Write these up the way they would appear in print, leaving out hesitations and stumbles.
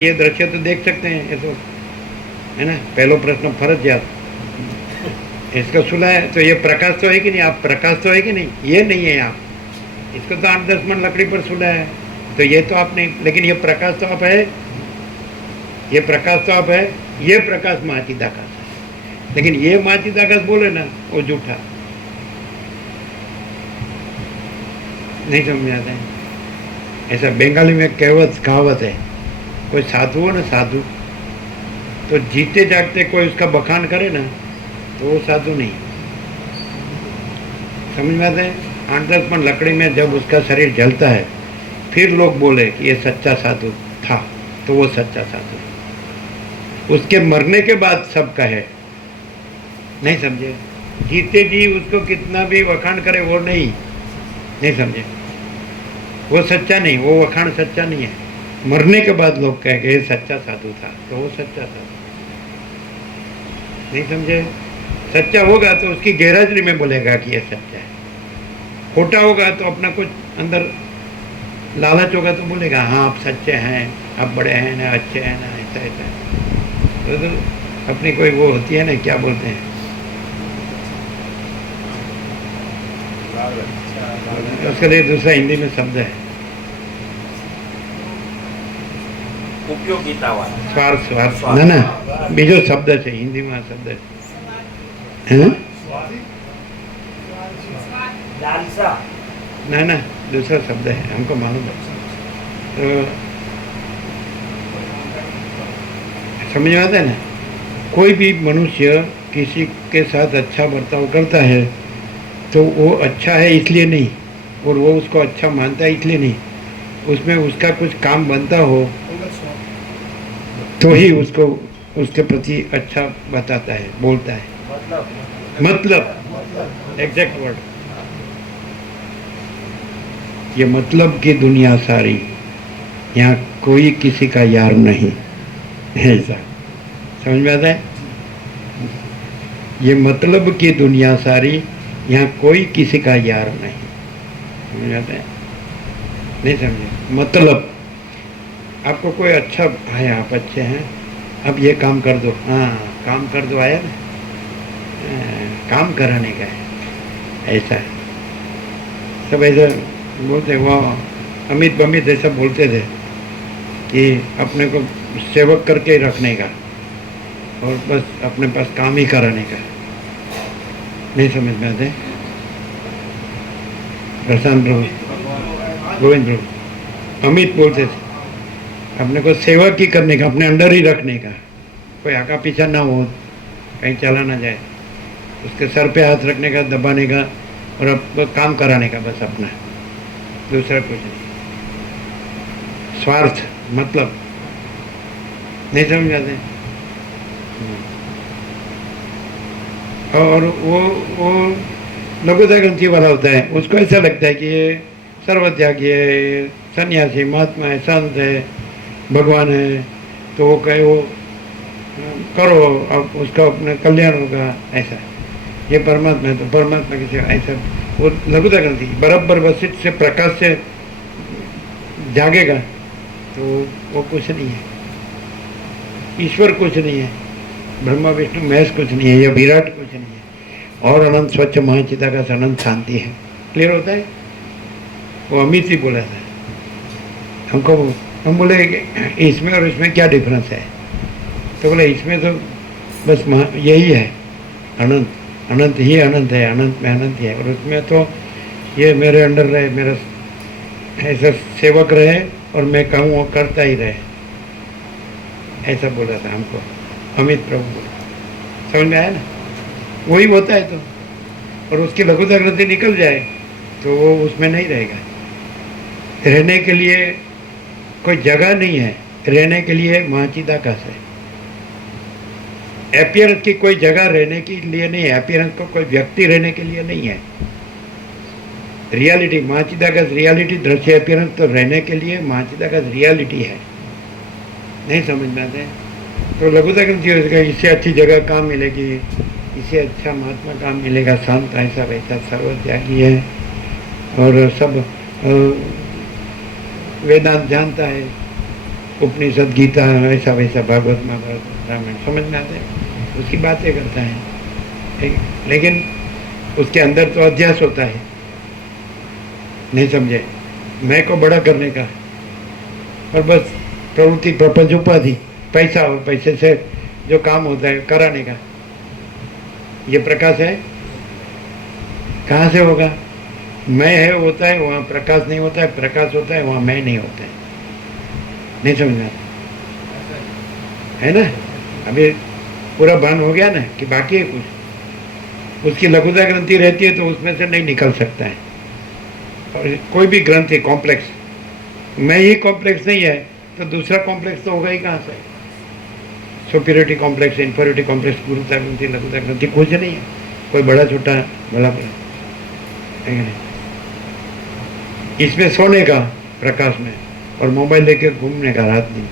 ये दृश्य तो देख सकते हैं ऐसा, है ना। पहला प्रश्न फर्ज याद इसका सुना है तो ये प्रकाश तो है कि नहीं, आप प्रकाश तो है कि नहीं, ये नहीं है आप। इसको तो 8-10 मन लकड़ी पर सुना है, तो ये तो आप नहीं, लेकिन ये प्रकाश तो आप है, ये प्रकाश तो आप है, ये प्रकाश महाचिदाकाश है। लेकिन ये महाचिदाकाश बोले ना वो झूठा, नहीं समझ आता है। ऐसा बंगाली में कहावत है, कोई साधु हो ना साधु, तो जीते जागते कोई उसका बखान करे ना तो वो साधु नहीं। समझ में आता है। 8-10 मन लकड़ी में जब उसका शरीर जलता है फिर लोग बोले कि ये सच्चा साधु था, तो वो सच्चा साधु। उसके मरने के बाद सब कहे, नहीं समझे। जीते जी उसको कितना भी वखाण करे वो नहीं समझे, वो सच्चा नहीं, वो वखाण सच्चा नहीं है। मरने के बाद लोग कहे ये सच्चा साधु था, तो वो सच्चा साधु, नहीं समझे। सच्चा होगा तो उसकी गैरहाजिरी में बोलेगा कि ये सच्चा है। खोटा होगा तो अपना कुछ अंदर लालच होगा तो बोलेगा हाँ आप सच्चे हैं, आप बड़े हैं ना, अच्छे हैं ना, ऐसा ऐसा। तो अपनी कोई वो होती है ना, क्या बोलते हैं उसके लिए दूसरा हिंदी में शब्द है, स्वार्थ ना ना, बीजो शब्द है हिंदी में शब्द है ना ना, दूसरा शब्द है, हमको मालूम है। तो समझ में आता है ना। कोई भी मनुष्य किसी के साथ अच्छा बर्ताव करता है तो वो अच्छा है इसलिए नहीं, और वो उसको अच्छा मानता है इसलिए नहीं, उसमें उसका कुछ काम बनता हो तो ही उसको उसके प्रति अच्छा बताता है, बोलता है। मतलब एग्जैक्ट वर्ड, ये मतलब की दुनिया सारी, यहाँ कोई किसी का यार नहीं, ऐसा समझ में आता है। ये मतलब की दुनिया सारी, यहाँ कोई किसी का यार नहीं, समझ में आता है। नहीं समझे। मतलब आपको कोई अच्छा है, आप अच्छे हैं, अब ये काम कर दो, हाँ काम कर दो, आया ना, काम कराने का है, ऐसा है। सब ऐसा बोलते, वो अमित बमित ऐसा बोलते थे कि अपने को सेवक करके रखने का और बस अपने पास काम ही कराने का, नहीं समझ में आते। प्रशांत प्रभु, गोविंद प्रभु अमित बोलते थे, अपने को सेवा की करने का, अपने अंडर ही रखने का, कोई आका पीछा ना हो, कहीं चला ना जाए, उसके सर पे हाथ रखने का, दबाने का और अब काम कराने का, बस अपना, दूसरा कुछ नहीं। स्वार्थ मतलब नहीं समझ आते। और वो लघुता ग्रंथि वाला होता है, उसको ऐसा लगता है कि ये सर्वत्यागी है, सन्यासी, महात्मा है, संत है, भगवान है, तो वो कहे वो करो, अब उसका अपना कल्याण होगा, ऐसा। ये परमात्मा है तो परमात्मा की सेवा, ऐसा। वो लघुता ग्रंथि बराबर वशिष्ठ से प्रकाश से जागेगा तो वो कुछ नहीं है, ईश्वर कुछ नहीं है, ब्रह्मा विष्णु महेश कुछ नहीं है, यह विराट कुछ नहीं है, और अनंत स्वच्छ महाचिदाकाश अनंत शांति है। क्लियर होता है। वो अमित ही बोला था हमको, हम बोले इसमें और इसमें क्या डिफरेंस है, तो बोले इसमें तो बस यही है, अनंत, अनंत ही अनंत है, अनंत में अनंत ही है, और उसमें तो ये मेरे अंडर रहे, मेरा ऐसा सेवक रहे और मैं कहूँ वो करता ही रहे, ऐसा बोला था हमको अमित प्रभु बोला। समझ में आया ना। वही होता है तो, और उसकी लघुता ग्रंथि निकल जाए तो वो उसमें नहीं रहेगा। रहने के लिए कोई जगह नहीं है, रहने के लिए महाचिदाकाश है। अपीयरेंस की कोई जगह रहने के लिए नहीं है, अपीयरेंस को कोई व्यक्ति रहने के लिए नहीं है। रियलिटी महाचिदाकाश रियलिटी, दृश्य अपीयरेंस तो रहने के लिए, महाचिदाकाश रियलिटी है, नहीं समझ में आते। तो लघुता ग्रंथि होगा, इससे अच्छी जगह कहाँ मिलेगी, इससे अच्छा महात्मा कहाँ मिलेगा, शांत ऐसा वैसा सर्वत्यागी है और सब वेदांत जानता है, उपनिषद गीता ऐसा वैसा भागवत महाभारत रामायण समझ में आते हैं, उसकी बातें करता है, ठीक है? लेकिन उसके अंदर तो अध्यास होता है, नहीं समझे, मैं को बड़ा करने का, और बस प्रवृत्ति प्रपंच उपाधि, पैसा और पैसे से जो काम होता है कराने का, ये प्रकाश है? कहाँ से होगा? मैं है होता है वहाँ प्रकाश नहीं होता है, प्रकाश होता है वहाँ मैं नहीं होता है, नहीं समझना है ना? अभी पूरा भान हो गया ना कि बाकी है कुछ, उसकी लघुता ग्रंथि रहती है तो उसमें से नहीं निकल सकता है। और कोई भी ग्रंथि कॉम्प्लेक्स, मैं ही कॉम्प्लेक्स नहीं है तो दूसरा कॉम्प्लेक्स तो होगा ही कहाँ से? सुपीरियरिटी कॉम्प्लेक्स, इन्फीरियरिटी कॉम्प्लेक्स, गुरुता ग्रंथि, लघुता ग्रंथि कुछ नहीं है, कोई बड़ा छोटा भला बड़ा, इसमें सोने का प्रकाश में, और मोबाइल लेके घूमने का रात दिन,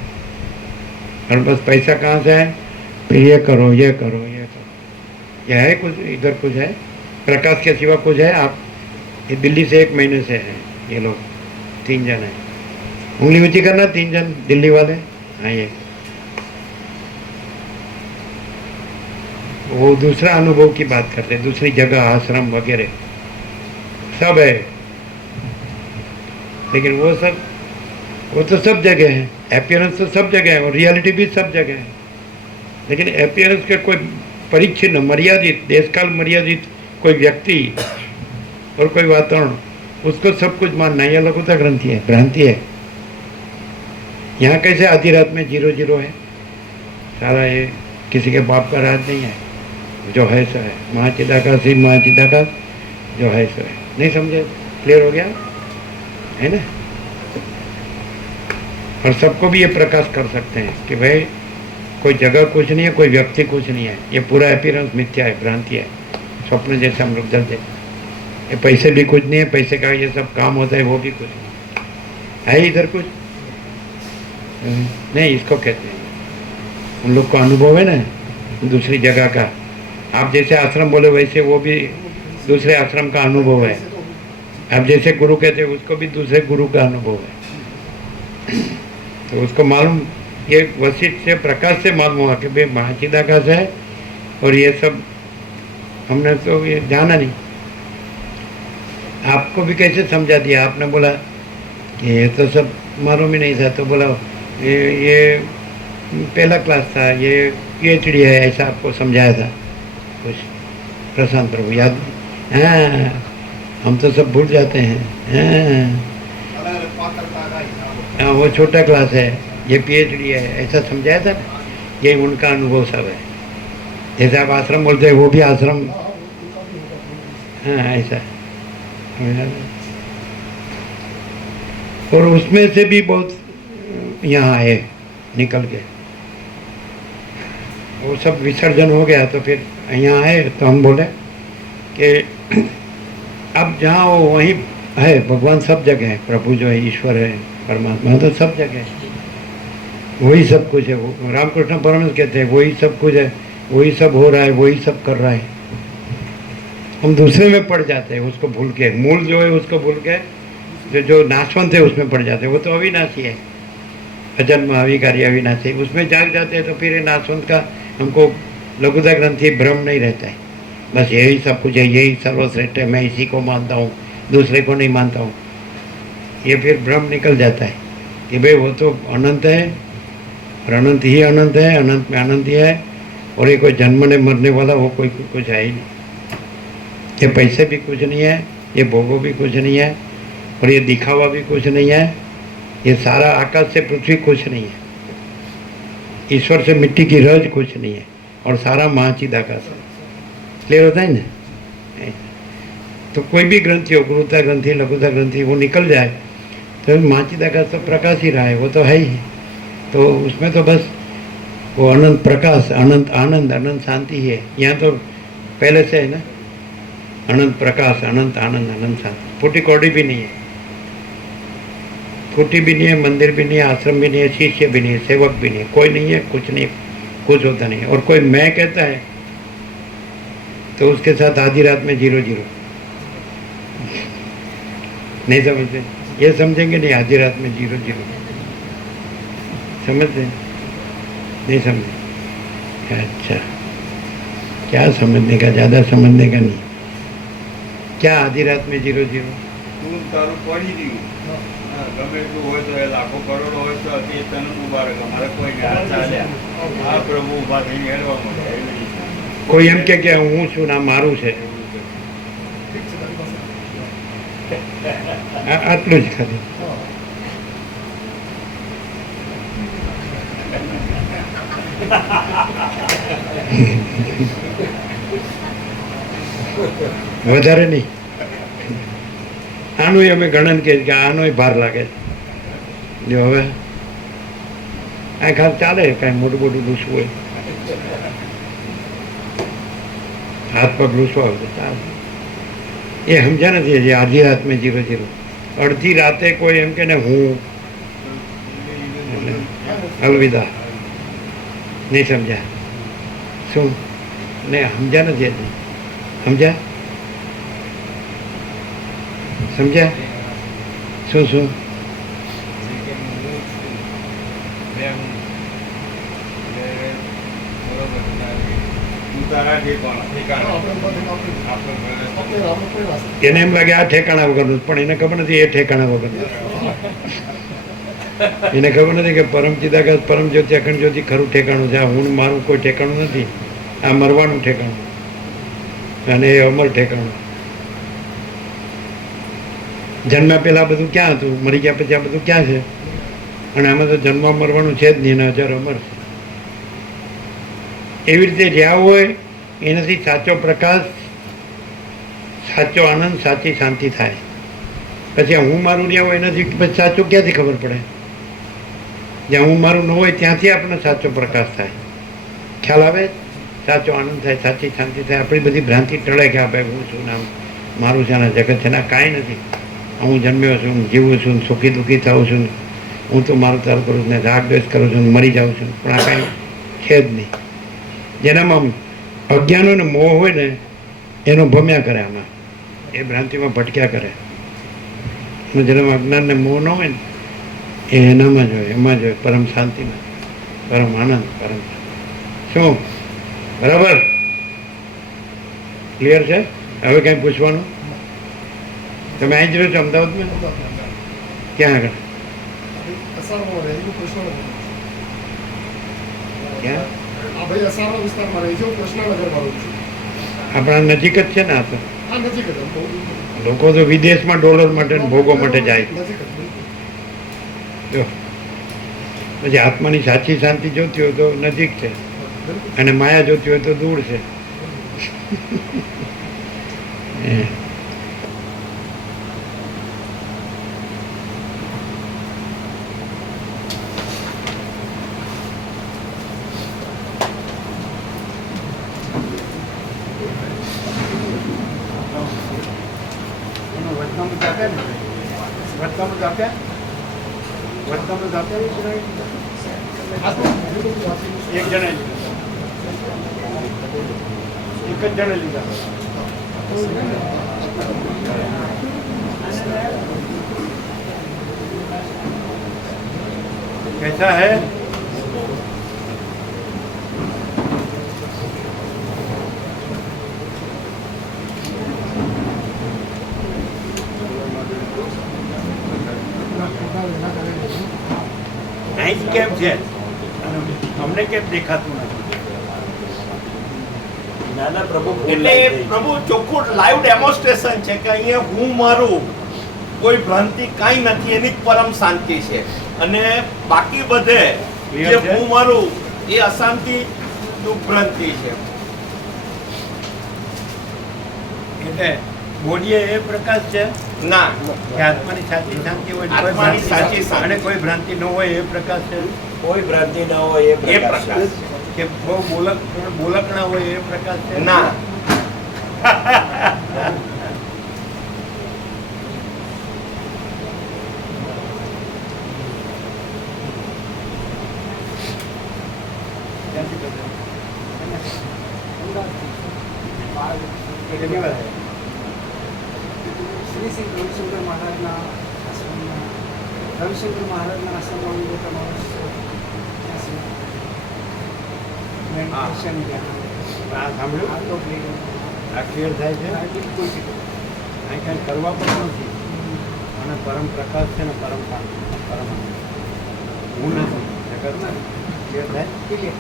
और बस पैसा कहाँ से है? फिर ये करो ये करो ये करो, यह है कुछ इधर कुछ है? प्रकाश के सिवा कुछ है? आप ये दिल्ली से 1 महीने से हैं ये लोग, 3 जन हैं, उंगली ऊंची करना, 3 जन दिल्ली वाले आइए। वो दूसरा अनुभव की बात करते हैं, दूसरी जगह आश्रम वगैरह सब है, लेकिन वो तो सब जगह है, अपीयरेंस तो सब जगह है और रियलिटी भी सब जगह है, लेकिन अपीयरेंस के कोई परिच्छिन्न मर्यादित देशकाल मर्यादित कोई व्यक्ति और कोई वातावरण, उसको सब कुछ मानना, यह लघुता ग्रंथि है, भ्रांति है। यहाँ कैसे आधी रात में 0-0 है, सारा ये किसी के बाप का राज नहीं है, जो है सो है, महाचिदाकाश ही महाचिदाकाश जो है सो है, नहीं समझे? क्लियर हो गया है ना? और सबको भी ये प्रकाश कर सकते हैं कि भाई कोई जगह कुछ नहीं है, कोई व्यक्ति कुछ नहीं है, ये पूरा अपीयरेंस मिथ्या है, भ्रांति है, स्वप्न जैसे हम लोग जलते, ये पैसे भी कुछ नहीं है, पैसे का ये सब काम होता है वो भी कुछ नहीं है, इधर कुछ नहीं, इसको कहते हैं, उन लोग को अनुभव है ना दूसरी जगह का, आप जैसे आश्रम बोले वैसे वो भी दूसरे आश्रम का अनुभव है, आप जैसे गुरु कहते हैं उसको भी दूसरे गुरु का अनुभव है, तो उसको मालूम, ये वशिष्ठ से प्रकाश से मालूम हुआ कि भाई महाचिदाकाश है, और ये सब हमने तो ये जाना नहीं, आपको भी कैसे समझा दिया, आपने बोला कि ये तो सब मालूम ही नहीं था, तो बोला ये पहला क्लास था, ये PhD है, ऐसा आपको समझाया था कुछ प्रशांत प्रभु, याद? हाँ, हम तो सब भूल जाते हैं, हाँ वो छोटा क्लास है, ये PhD है, ऐसा समझाया था, ये उनका अनुभव सब है, जैसे आप आश्रम बोलते हैं वो भी आश्रम, हाँ ऐसा, और उसमें से भी बहुत यहाँ आए निकल के, वो सब विसर्जन हो गया तो फिर यहाँ आए, तो हम बोले कि अब जहाँ हो वहीं है, भगवान सब जगह है, प्रभु जो है ईश्वर है, परमात्मा तो सब जगह है, वही सब कुछ है, वो रामकृष्ण परमहंस कहते हैं वही सब कुछ है, वही सब हो रहा है, वही सब कर रहा है, हम दूसरे में पड़ जाते हैं, उसको भूल के, मूल जो है उसको भूल के जो नाशवंत है उसमें पड़ जाते हैं, वो तो अविनाशी है, अजन्म अविकारी अविनाशी, उसमें जाग जाते हैं, तो फिर ये नाशवंत का हमको लघुता ग्रंथि भ्रम नहीं रहता है, बस यही सब कुछ है, यही सर्वश्रेष्ठ है, मैं इसी को मानता हूँ, दूसरे को नहीं मानता हूँ, ये फिर भ्रम निकल जाता है कि भाई वो तो अनंत है, और अनंत ही अनंत है, अनंत में अनंत ही है, और ये कोई जन्मने मरने वाला वो कोई कुछ है ही नहीं, ये पैसे भी कुछ नहीं है, ये भोगो भी कुछ नहीं है, और ये दिखावा भी कुछ नहीं है, ये सारा आकाश से पृथ्वी कुछ नहीं है, ईश्वर से मिट्टी की रज कुछ नहीं है, और सारा महाचिदाकाश। क्लियर होता है ना? तो कोई भी ग्रंथि हो, गुरुता ग्रंथि, लघुता ग्रंथि, वो निकल जाए तो महाचिदाकाश तो प्रकाश ही रहा है, वो तो है ही, तो उसमें तो बस वो अनंत प्रकाश, अनंत आनंद, अनंत शांति है, यहाँ तो पहले से है ना, अनंत प्रकाश, अनंत आनंद, अनंत शांति, फूटी कौड़ी भी नहीं है, फूटी भी नहीं है, मंदिर भी नहीं है, आश्रम भी नहीं है, शिष्य भी नहीं है, सेवक भी नहीं है, कोई नहीं है, कुछ नहीं, कुछ होता नहीं है, और कोई मैं कहता है तो उसके साथ आधी रात में 0-0 नहीं समझते, ये समझेंगे नहीं, आधी रात में 0-0 समझते नहीं समझे? अच्छा, क्या समझने का, ज़्यादा समझने का नहीं. क्या आधी रात में 00? તું તારું પડી રહ્યું ગમે એટલું હોય તો એ લાખો કરોડો હોય તો તે તને મુબારક અમારે કોઈ ના ચાલ્યા આ પ્રભુ ઊભા થઈને હેડવા મળે એવી રીતે. કોઈ એમ કે હું છું ના મારું છે, આટલું જ ખાલી. વધારે નહીં. આનું અમે ગણન કે આનોય ભાર લાગે છે. જો હવે આ ખાસ ચાલે, કાંઈ મોટું મોટું લૂસવું હોય, હાથ પગ લૂસવા હોય તો ચાલે. એ સમજ્યા નથી હજી. આધી રાત મેં 00. અડધી રાતે કોઈ એમ કે ને હું અલવિદા નહીં સમજ્યા. શું ને સમજ્યા નથી હજી? સમજ્યા? સમજ્યા? શું શું? એને એમ લાગે આ ઠેકાણા વગરનું, પણ એને ખબર નથી એ ઠેકાણા વગરનું. એને ખબર નથી કે પરમ ચિદાકાશ પરમ જ્યોતિ અખંડ જ્યોતિ ખરું ઠેકાણું છે. આ હું મારું કોઈ ઠેકાણું નથી. આ મરવાનું ઠેકાણું અને એ અમર ઠેકાણું. જન્મ્યા પહેલા બધું ક્યાં હતું, મરી ગયા પછી આ બધું ક્યાં છે? અને આમાં તો જન્મ મરવાનું છે જ નહીં, એના હજાર અમર છે. એવી રીતે જ્યાં હોય એનાથી સાચો પ્રકાશ, સાચો આનંદ, સાચી શાંતિ થાય. પછી હું મારું ત્યાં હોય એનાથી પછી સાચું ક્યાંથી ખબર પડે? જ્યાં હું મારું ન હોય ત્યાંથી આપણને સાચો પ્રકાશ થાય. ખ્યાલ આવે? સાચો આનંદ થાય, સાચી શાંતિ થાય. આપણી બધી ભ્રાંતિ ટળે કે આ ભાઈ હું છું, નામ મારું છે, ના જગત છે, ના કાંઈ નથી. હું જન્મ્યો છું, જીવું છું, સુખી દુઃખી થાઉં છું, હું તો મારું તારું કરું છું, ને રાગ દ્વેષ કરું છું, મરી જાઉં છું, પણ આ કાંઈ છે જ નહીં. જેનામાં અજ્ઞાનો ને મોહ હોય ને એનો ભમ્યા કરે, આમાં એ ભ્રાંતિમાં ભટક્યા કરે. અને જેનામાં અજ્ઞાન ને મોહ ન હોય ને એ એનામાં જ હોય, એમાં જ હોય, પરમ શાંતિમાં, પરમ આનંદ, પરમ. શું બરાબર? ક્લિયર છે? હવે કંઈ પૂછવાનું? તમે અહીં જ રહ્યો છો અમદાવાદમાં? ક્યાં આગળ? ક્યાં? આપણા નજીક જ છે ને આ તો. લોકો તો વિદેશમાં ડોલર માટે ભોગો માટે જાય. જો પછી આત્માની સાચી શાંતિ જોતી હોય તો નજીક છે, અને માયા જોતી હોય તો દૂર છે. એક જણે એક જ જણે લીધા. कैसा है? અહીં કેમ છે? અમને કેમ દેખાતું નથી? નાના પ્રભુ એટલે એ પ્રભુ ચોખ્ખું લાઈવ ડેમોન્સ્ટ્રેશન છે કે અહીંયા હું મારું કોઈ ભ્રાંતિ કાંઈ નથી, એની જ પરમ શાંતિ છે. અને બાકી બધે Clear જે છે? હું મારું એ અશાંતિ, દુઃખ, ભ્રાંતિ છે. એટલે બોડીએ એ પ્રકાશ છે ના, કે આત્માની સાચી શાંતિ હોય, કોઈ આત્માની ભ્રાંતિ સાચી શાંતિ. અને કોઈ ભ્રાંતિ ન હોય એ પ્રકાશ છે. કોઈ ભ્રાંતિ ન હોય એ એ પ્રકાશ પ્રકાશ કે બહુ બોલકણા હોય એ પ્રકાશ છે. ના. શ્રી શ્રી રવિશંકર મહારાજના આશ્રમમાં રવિશંકર મહારાજના આશ્રમમાં હું તમારો મેડિટેશન આ સાંભળ્યું આ તો ક્લિયર. આ ક્લિયર થાય છે આ બિલકુલ clear. અહીં કાંઈ કરવા પણ નથી અને પરમ પ્રકાશ છે ને પરમ શાંતિ પરમ આનંદ. હું નથી જગતમાં ક્લિયર થાય Clear.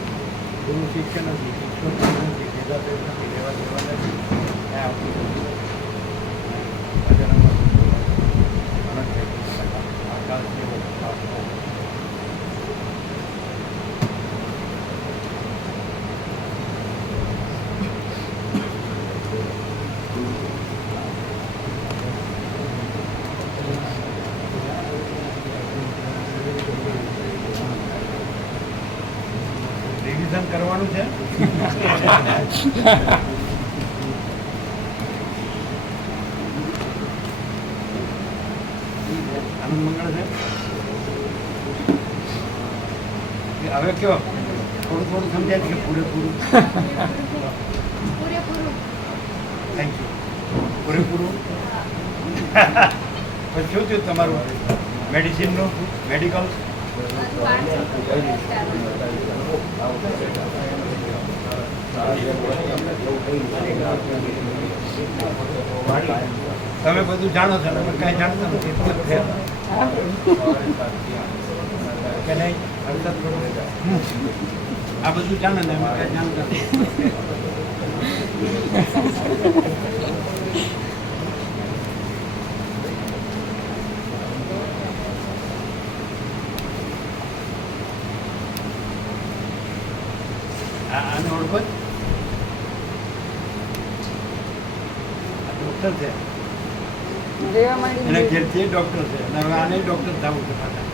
ગુરુ શિષ્ય નથી ઈશ્વર પણ નથી ભેગા થયું નથી લેવા દેવા નથી ત્યાં આવતી નથી ભજનમાં અનંત છે. આકાશ જેવો આખો રિવિઝન કરવાનું છે આનંદ મંગળ છે હવે કયો થોડું થોડું સમજાય છે કે પૂરેપૂરું થેન્ક યુ પૂરેપૂરું પછી શું થયું તમારું મેડિસિનનું મેડિકલ તમે બધું જાણો છો તમે કાંઈ જાણતા નથી એટલું જ ફેર. કે નહીં હરકત કરો આ બધું જાણે ને અમે કાંઈ જાણતા નથી. આને ઓળખો જ? આ ડૉક્ટર છે અને ઘેરથી ડૉક્ટર છે અને હવે આને ડૉક્ટર થવું છે પાછા.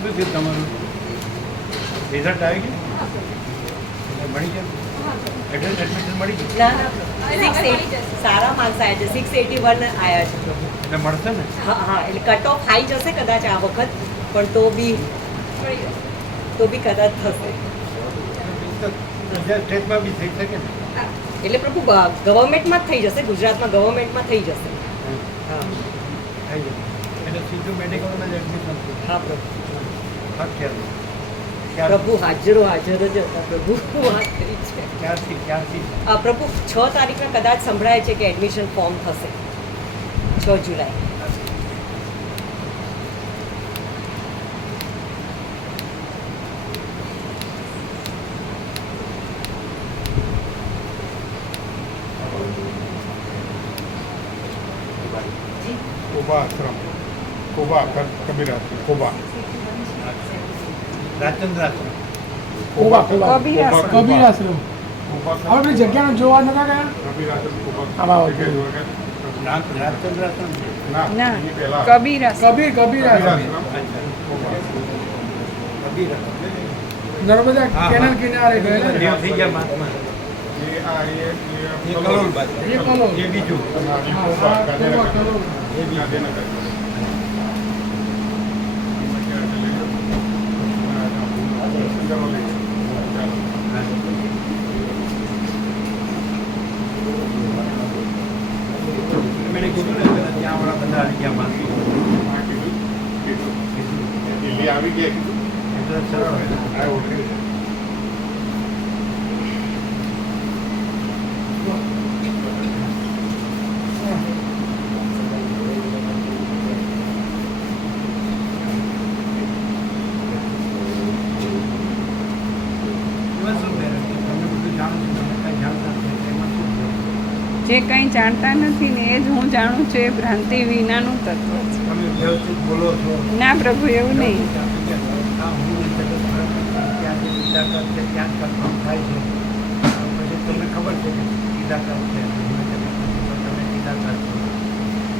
શું થયું તમારું રિઝલ્ટ આવી ગયું મળી ગયું એડમિશન મળી ગયું ના ના 680 સારા માર્ક્સ આવ્યા છે 681 આવ્યા છે એટલે મળશે ને હા હા એટલે કટ ઓફ હાઈ જશે કદાચ આ વખત પણ તો બી કદાચ થશે સ્ટેટમાં બી થઈ શકે ને એટલે પ્રભુ ગવર્મેન્ટમાં જ થઈ જશે ગુજરાતમાં ગવર્મેન્ટમાં થઈ જશે હા થઈ જશે એટલે સીધું મેડિકલમાં જ એડમિશન હા પ્રભુ ક્યારથી પ્રભુ હાજરો હાજર જ હતા પ્રભુ વાત કરી છે ક્યારથી પ્રભુ 6 તારીખના કદાચ સંભળાય છે કે એડમિશન ફોર્મ થશે 6 જુલાઈ कोबा आश्रम कोबा कबीर आश्रम कोबा રાજચંદ્ર આશ્રમ कोबा કબીર આશ્રમ. कबीर आश्रम कोबा હવે પેલી જગ્યાનો જોવા નતા ગયા कबीर आश्रम कोबा આવા રાજચંદ્ર આશ્રમ છે ना ના. ये पहला કબીર આશ્રમ. કબીર कबीर આશ્રમ. आश्रम कोबा કબીર નર્મદા હા, કેનાલ હા. કિનારે ગયેલા દેવ થઈ ગયા મહાત્મા ये ये कलोल बात ये कलोल. ये બીજું हाँ, ये हाँ, कोबा हाँ, गांधीनगर कोबा, कलोल. ये भी गांधीनगर મેં કીધું ને પેલા ત્યાં વાળા બધા આવી ગયા મહાત્મા दिल्ली આવી ગયા કીધું એટલે સરળ હોય આ ઓળખે છે એમાં શું ફેર છે? તમે બધું જાણો છો તમે કાંઈ જાણતા નથી એમાં શું ફેર? જે કંઈ જાણતા નથી ને એ જ હું જાણું છું એ ભ્રાંતિ વિનાનું તત્વ છે તમે વ્યવસ્થિત બોલો છો ના પ્રભુ એવું નહીં આ હું જગત ત્યાં જે નિરાકાર છે ત્યાં કન્ફર્મ થાય છે પછી તમને ખબર છે કે નિરાકાર છે હું જગત નથી પણ તમે નિરાકાર છો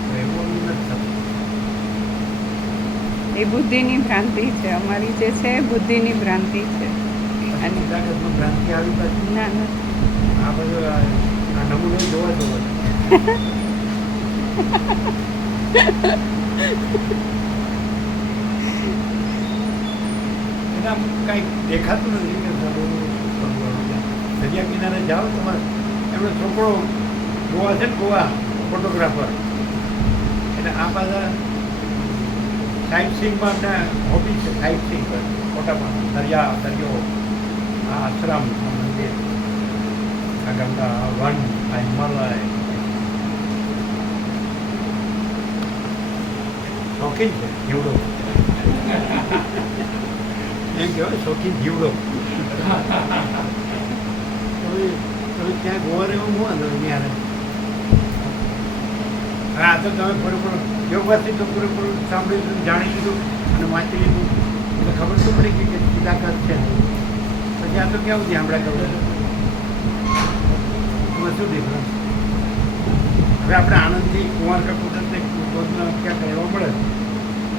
તો એવું નથી થતું એ બુદ્ધિની ભ્રાંતિ છે અમારી જે છે એ બુદ્ધિની ભ્રાંતિ છે અને નિરાકારમાં ભ્રાંતિ આવી પાછી ના ના આ બધું આ નમૂનો જોવા જોવો એના કાંઈ દેખાતું નથી કે દરિયા કિનારે જાઓ તમારે એમનો છોકરો ગોવા છે ને ગોવા ફોટોગ્રાફર એટલે આ બધા સાઇટ સીંગમાં અમને હોબી છે, સાઇટ સીંગ મોટામાં દરિયો, આ આશ્રમ, આ મંદિર, આ ગંગા, આ વન, આ હિમાલય. શોખીન છે જીવડો, એમ કહેવાય શોખીન જીવડો. હવે ત્યાં ગોવા રહેવું હોય ને ત્યારે હા તો તમે પૂરેપૂરું યોગવાથી તો પૂરેપૂરું સાંભળી લીધું, જાણી લીધું અને વાંચી લીધું એટલે ખબર તો પડી ગઈ કે તાકાત છે. પછી આ તો કેવું છે હમણાં ખબર એમાં શું ડિફરન્સ? હવે આપણે આનંદથી કુંવાર કે કુદરતને શોધનો ક્યાં કહેવા મળે.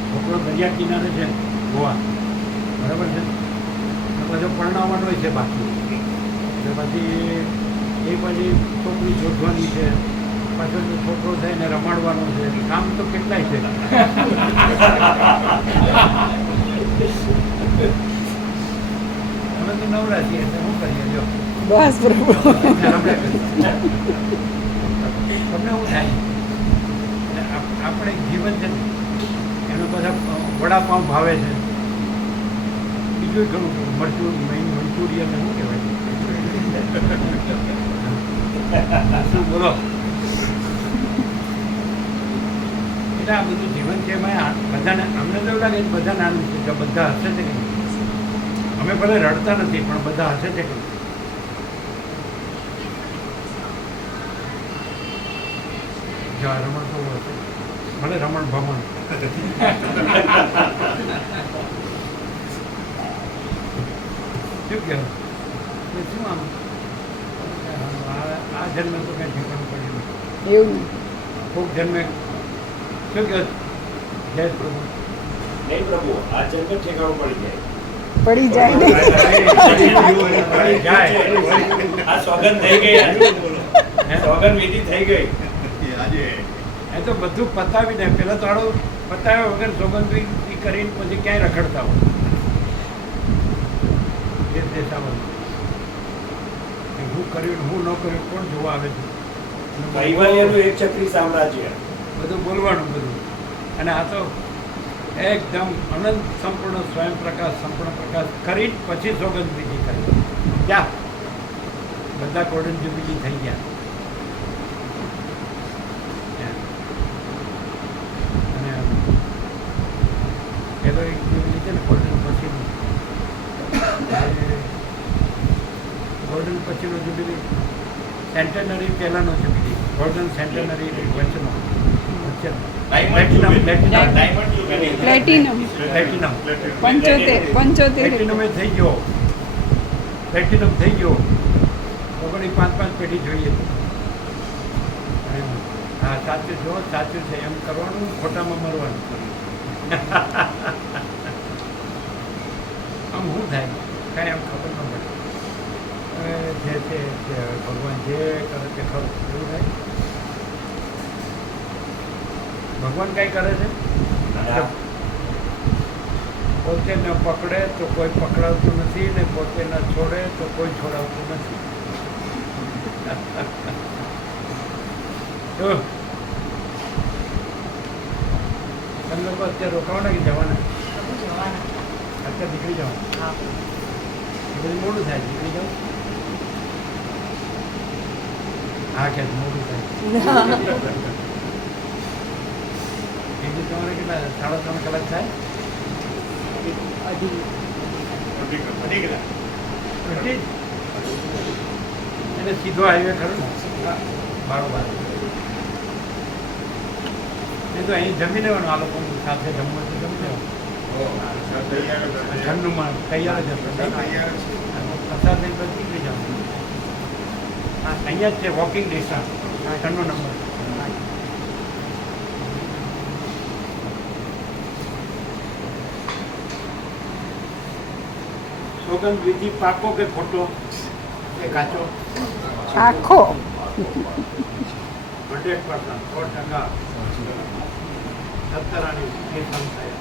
છોકરો દરિયા કિનારે છે ગોવા, બરાબર છે, બધો પરણાવવાનો છે બાકી. એટલે પછી છોકરી શોધવાની છે, પાછળ છોકરો થઈને રમાડવાનો છે, કામ તો કેટલાય છે. અમે તો નવરા છીએ એટલે શું કરીએ જો બસ પ્રભુ. તમને શું થાય આપણે જીવન છે ને એનું બધા વડાપાઉં ભાવે છે, બીજું ઘણું મંચુરિયન શું કહેવાય શું બોલો. એટલે આ બધું જીવન છે એમાં બધાને અમને તો એવું લાગે છે બધાને આનંદ છે કે બધા હસે છે કે અમે ભલે રડતા નથી પણ બધા હસે છે કે રમણ તો હશે ભલે રમણ ભમણ. શું કહેવું શું આમ આ જન્મે તો કંઈ ઠેકાણું પડ્યું એવું કોક જન્મે શું કહે જય પ્રભુ નહીં પ્રભુ, આ જન્મ ઠેકાણું પડી જાય. પડી જાય ને. આ સોગંદ થઈ ગઈ, સોગંદ વિધિ થઈ ગઈ. એ તો બધું પતાવીને પેલા તો આડો પતાવ્યા વગર સોગંદરી કરીને પછી ક્યાંય રખડતા હોય એ દેશામાં હું કર્યું હું ન કર્યું કોણ જોવા આવે છે. કૈવલ્યનું એક ચક્રી સામ્રાજ્ય. બધું બોલવાનું બધું. અને આ તો એકદમ અનંત સંપૂર્ણ સ્વયં પ્રકાશ સંપૂર્ણ પ્રકાશ કરી પછી સોગંદ વિધિ કરી ક્યાં બધા ગોલ્ડન જ્યુબિલી થઈ ગયા. અને એ તો એક જ્યુબિલી છે ને ગોલ્ડન પછીનું, ગોલ્ડન પછીનો જ્યુબિલી સેન્ટેનરી પહેલાંનો જ્યુબિલી, ગોલ્ડન સેન્ટેનરી વચ્ચેનો પ્લેટિનમ. પ્લેટિનમ 75 પ્લેટિનમ એ થઈ ગયો, પ્લેટિનમ થઈ ગયો તો પણ એ 5 પેઢી જોઈએ. હા સાચું જો સાચું છે એમ કરવાનું, ખોટામાં મરવાનું. આમ શું થાય કાંઈ આમ ખબર ન પડે. જે છે તે ભગવાન જે કરે તે ખરું એવું થાય. ભગવાન કાંઈ કરે છે પોતે ન પકડે તો કોઈ પકડાવતું નથી ને પોતે ન છોડે તો કોઈ છોડાવતું નથી. તમે લોકો અત્યારે રોકાવાના કે જવાના? અત્યારે નીકળી જાઓ. એ બધું મોડું થાય, નીકળી જાઓ. હા કે મોડું થાય. એ બી તમારે કેટલા 3.5 કલાક થાય? એટલે સીધો હાઈવે ખરો ને બારોબાર. એ તો અહીં જમી લેવાનું, આ લોકો સાથે જમવા તો જમી લેવાનું. ઠંડુમાં તૈયાર જ હશે. પ્રસાદ લઈને પછી નીકળી જવાનું. હા અહીંયા જ છે વોકિંગ ડિસ્ટન્સ, ઠંડો નંબર. સોગંદ વિધિ પાકો કે ખોટો કે કાચો? આખો 100%, 100%. સત્તરાની એ સંસ્થા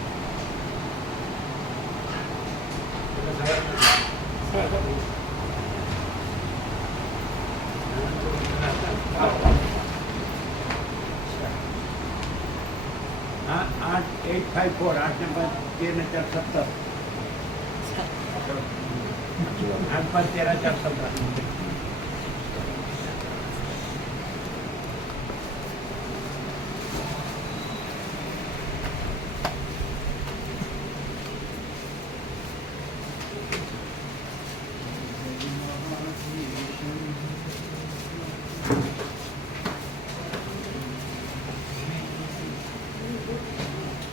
854 8 ને 5 13 ને 4 17 8 5 13 4 17